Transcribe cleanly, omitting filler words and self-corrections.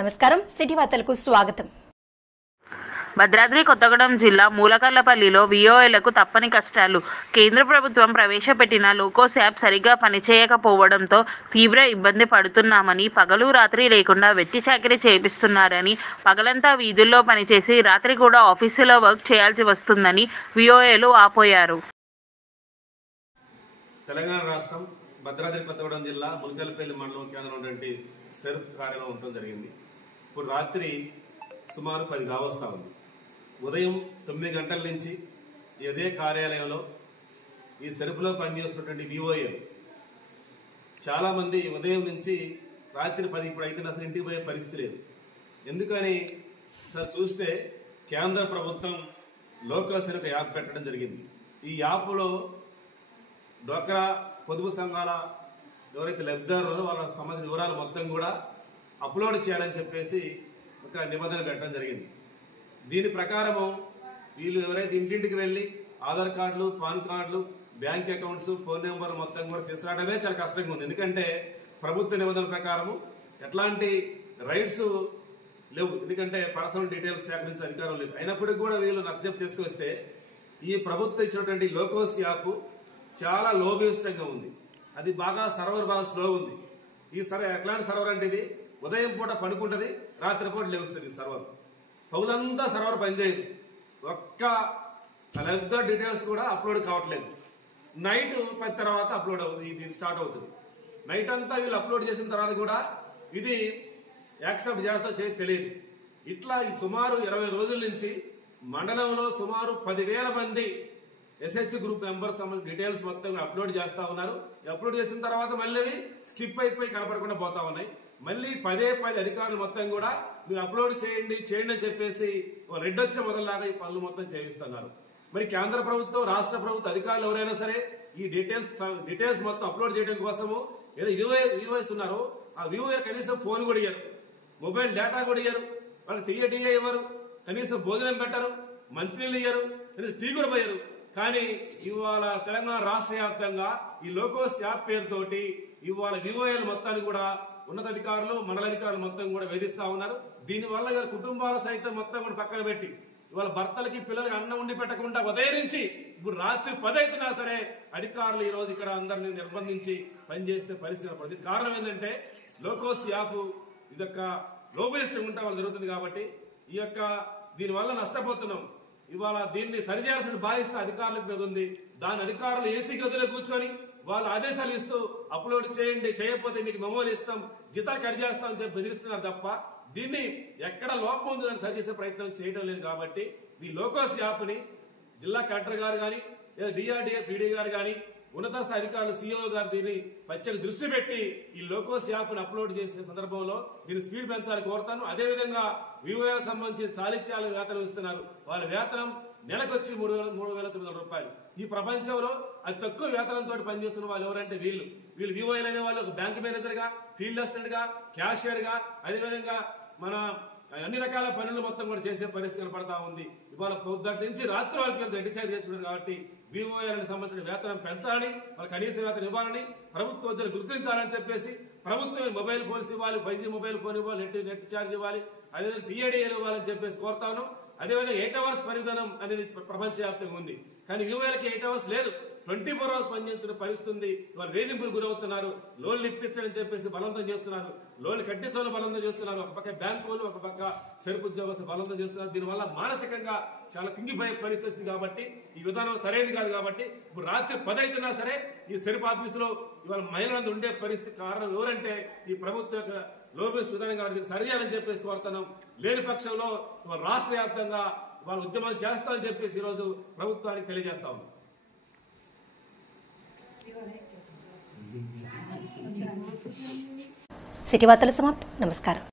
నమస్కారం, సిటీ వార్తలకు స్వాగతం. భద్రాద్రి కొత్తగూడెం జిల్లా మూలకర్లపల్లిలో విఓఏలకు తప్పని కష్టాలు. కేంద్ర ప్రభుత్వం ప్రవేశపెట్టిన లోకోస్ యాప్ సరిగ్గా పనిచేయకపోవడంతో తీవ్ర ఇబ్బంది పడుతున్నామని, పగలు రాత్రి లేకుండా వెట్టి చాకిరీ చేపిస్తున్నారని, పగలంతా వీధుల్లో పనిచేసి రాత్రి కూడా ఆఫీసులో వర్క్ చేయాల్సి వస్తుందని విఓఏలు ఆపోయారు. తెలంగాణ రాష్ట్రం భద్రాద్రి కొత్తగూడెం జిల్లా ములకల్పల్లి మండలం కేంద్రం ఉన్నటువంటి సెర్ఫ్ కార్యాలయం ఉండటం జరిగింది. ఇప్పుడు రాత్రి సుమారు 10 కావస్తా ఉంది. ఉదయం 9 గంటల నుంచి ఇదే కార్యాలయంలో ఈ సెర్ఫ్లో పనిచేస్తున్నటువంటి విఓఏ చాలామంది ఉదయం నుంచి రాత్రి 10 ఇప్పుడు అయితే అసలు ఇంటికి పోయే పరిస్థితి లేదు. ఎందుకని సార్ చూస్తే కేంద్ర ప్రభుత్వం లోకోస్ అనే ఒక యాప్ పెట్టడం జరిగింది. ఈ యాప్లో డ్వాక్రా పొదుపు సంఘాల ఎవరైతే లబ్ధిదారులో వాళ్ళ సంబంధించిన వివరాలు మొత్తం కూడా అప్లోడ్ చేయాలని చెప్పేసి ఒక నిబంధన పెట్టడం జరిగింది. దీని ప్రకారము వీళ్ళు ఎవరైతే ఇంటింటికి వెళ్ళి ఆధార్ కార్డులు, పాన్ కార్డులు, బ్యాంక్ అకౌంట్స్, ఫోన్ నెంబర్ మొత్తం కూడా తీసుకురావడమే చాలా కష్టంగా ఉంది. ఎందుకంటే ప్రభుత్వ నిబంధనల ప్రకారము ఎట్లాంటి రైట్స్ లేవు. ఎందుకంటే పర్సనల్ డీటెయిల్స్ సేకరించే అధికారం లేదు. అయినప్పటికీ కూడా వీళ్ళు నచ్చజెప్ చేసుకొస్తే ఈ ప్రభుత్వం ఇచ్చినటువంటి లోకోస్ యాప్ చాలా లోబిస్టంగా ఉంది. అది సర్వర్ బాగా స్లో ఉంది. ఈ ఎట్లాంటి సర్వర్ అంటే ఇది ఉదయం పూట పడుకుంటుంది, రాత్రి పూట లేవుస్తుంది. ఈ సర్వర్ పౌలంతా సర్వర్ పనిచేయదు. ఒక్క లబ్ధిదారు డీటెయిల్స్ కూడా అప్లోడ్ కావట్లేదు. నైట్ 10 తర్వాత అప్లోడ్ అవుతుంది, ఇది స్టార్ట్ అవుతుంది. నైట్ అంతా వీళ్ళు అప్లోడ్ చేసిన తర్వాత కూడా ఇది యాక్సెప్ట్ చేస్తా తెలియదు. ఇట్లా సుమారు 20 రోజుల నుంచి మండలంలో సుమారు 10,000 మంది ఎస్హెచ్ గ్రూప్ మెంబర్స్ డీటెయిల్స్ మొత్తం అప్లోడ్ చేస్తా ఉన్నారు. అప్లోడ్ చేసిన తర్వాత మళ్ళీ స్కిప్ అయిపోయి కనపడకుండా పోతా ఉన్నాయి. మళ్ళీ పదే అధికారులు మొత్తం కూడా మీరు అప్లోడ్ చేయండి అని చెప్పేసి రెడ్ వచ్చే మొదలులాగా ఈ పనులు మొత్తం చేయిస్తున్నారు. మరి కేంద్ర ప్రభుత్వం, రాష్ట్ర ప్రభుత్వ అధికారులు ఎవరైనా సరే ఈ డీటెయిల్స్ మొత్తం అప్లోడ్ చేయడం కోసము ఏదో వివోఎస్ ఉన్నారో ఆ వివోఏ కనీసం ఫోన్ కూడా ఇయ్యరు, మొబైల్ డేటా కూడా ఇయ్యరు, వాళ్ళకి టీఏ ఇవ్వరు, కనీసం భోజనం పెట్టరు, మంచినీళ్ళు ఇయ్యరు, కనీసం టీ కూడా పోయారు. కానీ ఇవాళ తెలంగాణ రాష్ట్ర వ్యాప్తంగా ఈ లోకోస్ యాప్ పేరుతోటి ఇవాళ వివోఏలు మొత్తాన్ని కూడా ఉన్నతాధికారులు, మండలాధికారులు మొత్తం కూడా వేధిస్తా ఉన్నారు. దీనివల్ల ఇవాళ కుటుంబాల సైతం మొత్తం కూడా పక్కన పెట్టి ఇవాళ భర్తలకి, పిల్లలకి అన్నం ఉండి పెట్టకుండా ఉదయం నుంచి ఇప్పుడు రాత్రి 10 అవుతున్నా సరే అధికారులు ఈ రోజు ఇక్కడ అందరినీ నిర్బంధించి పనిచేస్తే పరిస్థితి పడుతుంది. కారణం ఏంటంటే లోకోస్ యాప్ ఇదొక లోబిస్ట్ ఉంటా వాళ్ళు జరుగుతుంది. కాబట్టి దీనివల్ల నష్టపోతున్నాం. ఇవాళ దీన్ని సరిచేయాల్సిన బాధ్యత అధికారులకు మీద ఉంది. దాని అధికారులు ఏసీ గదిలో కూర్చొని వాళ్ళు ఆదేశాలు ఇస్తూ అప్లోడ్ చేయండి, చేయకపోతే మీకు మెమోలు ఇస్తాం, జీతాలు కట్ చేస్తామని చెప్పి బెదిరిస్తున్నారు తప్ప దీన్ని ఎక్కడ లోపం ఉందో దాన్ని సరిచేసే ప్రయత్నం చేయడం లేదు. కాబట్టి ఈ లోకోస్ యాప్ ని జిల్లా కలెక్టర్ గారు కానీ, డిఆర్డీఏ పీడీ గారు కానీ, ఉన్నత స్థాయి అధికారులు, సిఇఓ గారు దీన్ని ప్రత్యేక దృష్టి పెట్టి ఈ లోకోస్ యాప్ ని అప్లోడ్ చేసే సందర్భంలో దీన్ని స్పీడ్ పెంచాలని కోరుతాను. అదేవిధంగా వివోఏలకు సంబంధించి చాలిత్యాలు వేతనం ఇస్తున్నారు. వాళ్ళ వేతనం నెలకొచ్చి 3,900 రూపాయలు. ఈ ప్రపంచంలో అతి తక్కువ వేతనంతో పనిచేస్తున్న వాళ్ళు ఎవరంటే వీళ్ళు వివోఏలు అనే వాళ్ళు ఒక బ్యాంక్ మేనేజర్ గా, ఫీల్డ్ అసిస్టెంట్ గా, క్యాషియర్ గా, అదేవిధంగా మన అన్ని రకాల పనులు మొత్తం కూడా చేసే పరిస్థితి కనపడతా ఉంది. ఇవాళ పొద్దుటి నుంచి రాత్రి వరకు రెడ్డిచారి చేస్తున్నారు. కాబట్టి వివోఏలకు సంబంధించిన వేతనం పెంచాలని, వాళ్ళ కనీస వేతనం ఇవ్వాలని, ప్రభుత్వం గుర్తించాలని చెప్పేసి ప్రభుత్వం మొబైల్ ఫోన్స్ ఇవ్వాలి, 5G మొబైల్ ఫోన్ ఇవ్వాలి, నెట్ ఛార్జ్ ఇవ్వాలి, అదేవిధంగా టీఏడీఏలు ఇవ్వాలని చెప్పేసి కోరుతాను. అదేవిధంగా 8 అవర్స్ పనిదినం అనేది ప్రపంచవ్యాప్తంగా ఉంది. కానీ వివోఏలకి 8 అవర్స్ లేదు, 24 అవర్స్ పనిచేసుకునే పరిస్థితి ఉంది. వాళ్ళు వేధింపులు గురవుతున్నారు. లోన్లు ఇప్పించని చెప్పేసి బలవంతం చేస్తున్నారు, లోన్లు కట్టించాలని బలవంతం చేస్తున్నారు. ఒక పక్క బ్యాంకులు, ఒక పక్క సెర్ఫ్ ఉద్యోగస్తులు బలవంతం చేస్తున్నారు. దీనివల్ల మానసికంగా చాలా కుంగిపోయే పరిస్థితి వస్తుంది. కాబట్టి ఈ విధానం సరైనది కాదు. కాబట్టి ఇప్పుడు రాత్రి 10 అవుతున్నా సరే ఈ సెర్ఫ్ ఆఫీసులో ఇవాళ మహిళలందరూ ఉండే పరిస్థితి కారణం ఎవరంటే ఈ ప్రభుత్వ యొక్క లోబిస్ట్ విధానం. కాబట్టి సరిచేయాలని చెప్పేసి కోరుతున్నాం. లేని పక్షంలో ఇవాళ రాష్ట్ర వ్యాప్తంగా వాళ్ళు ఉద్యమాలు చేస్తామని చెప్పేసి ఈ రోజు ప్రభుత్వానికి తెలియజేస్తా ఉన్నాం. సిటీ వార్తలు సమాప్తం. నమస్కారం.